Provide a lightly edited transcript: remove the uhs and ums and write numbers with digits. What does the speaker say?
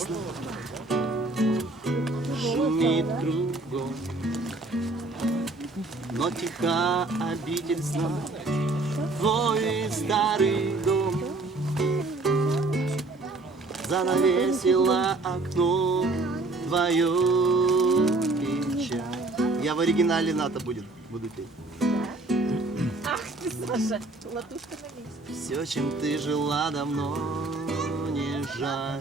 весна шумит кругом, но тиха обитель сна, твой старый дом. Занавесила окно твое печаль. Я в оригинале НАТО буду петь. Ах ты, Саша, латушка на месте. Все, чем ты жила давно, не жаль.